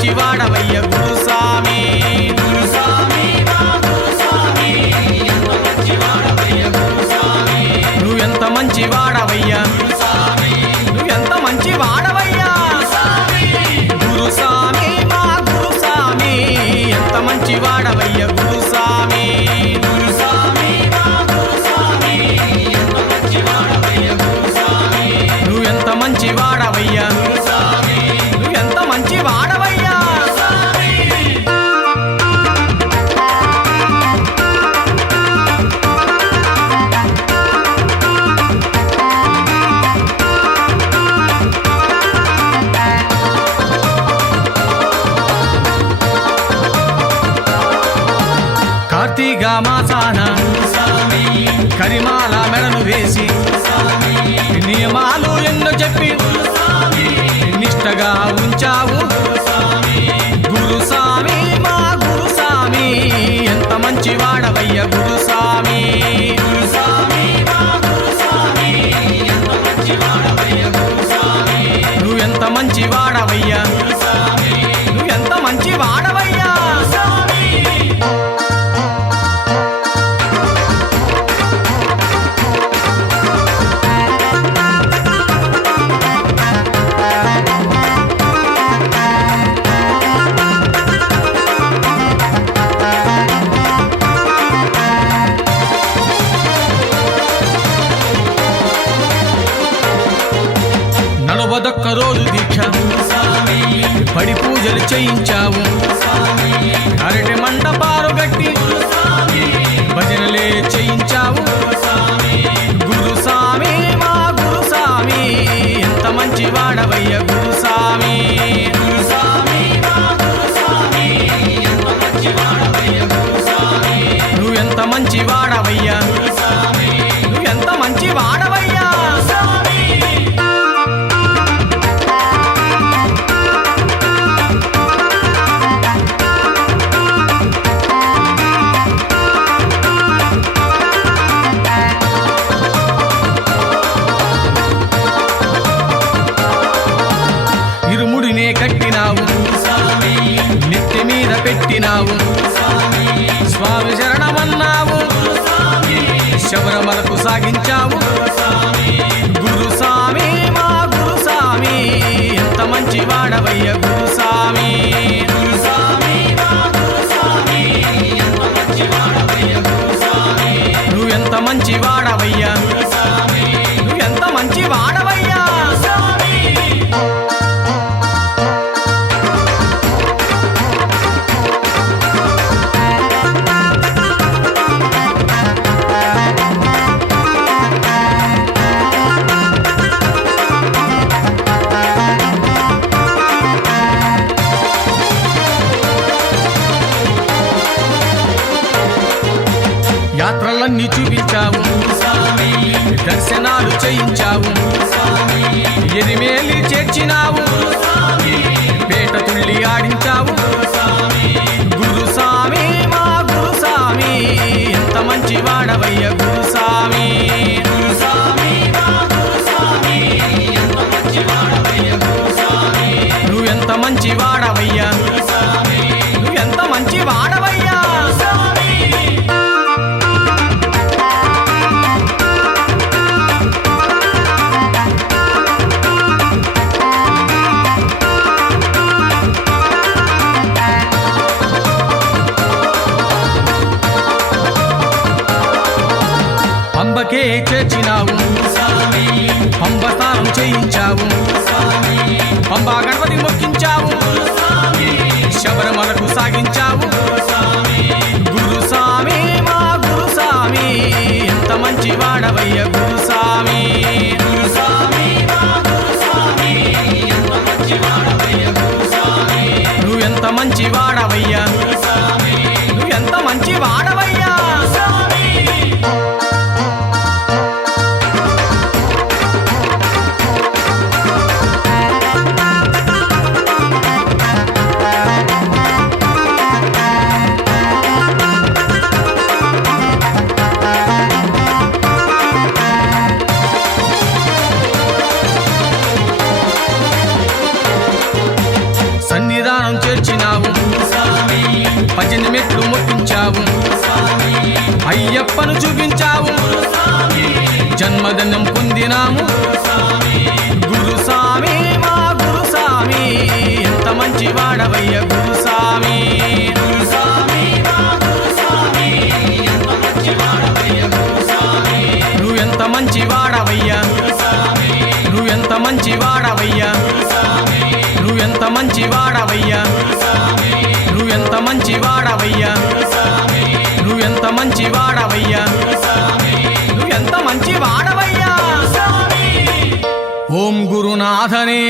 మంచివాడవయ్య గురుస్వామి. నువ్వెంత మంచివాడవయ్యా. నువ్వెంత మంచివాడవయ్యా. గురుస్వామి మా గురుస్వామి. ఎంత మంచివాడవయ్య గురుస్వామి. భక్తిగా మాసాన. కరిమాల మెడను వేసి నియమాలు ఎన్నో చెప్పి నిష్టగా ఉంచావు. గురుసామి మా గురుసామి ఎంత మంచి వాడవయ్య గురుస్వామి. నలభదొక్క రోజు దీక్ష పడి పూజలు చేయించావు అరటి మండపాలు గట్టి భజనలే చేయించావు గురుస్వామి మా గురుస్వామి ఎంత మంచి వాడవయ్య గురుస్వామి నువ్వెంత మంచి వాడవయ్యా? కట్టినావు. నెత్తి మీద పెట్టినావు. స్వామి శరణమన్నావు. శబరమలకు సాగించావు. గురుస్వామి మా గురుస్వామి ఎంత మంచి వాడవయ్య గురుస్వామి నువ్వు ఎంత మంచి వాడవయ్యా నువ్వు ఎంత మంచి వాడవ యాత్రలన్నీ చూపించావు. దర్శనాలు చేయించావు. ఎరిమేలి చేర్చినావు. పేట తుళ్ళి ఆడించావు. గురుస్వామి మా గురుస్వామి ఎంత మంచి వాడవయ్య పంబకే చేర్చినావు. పంబ స్నానం చేయించావు. పంబా అయ్యప్పను చూపించావు. జన్మదన్నం పొందినాము. గురుస్వామి మా గురుస్వామి ఎంత మంచి వాడవయ్య గురుస్వామి నువ్వెంత మంచి వాడవయ్యా నువ్వెంత మంచి వాడవయ్యా నువ్వెంత మంచి వాడవయ్యా నువ్వెంత మంచి వాడవయ్యా నువ్వెంత మంచి వాడవయ్యా? నువ్వెంత మంచి వాడవయ్యా? ఓం గురునాథనే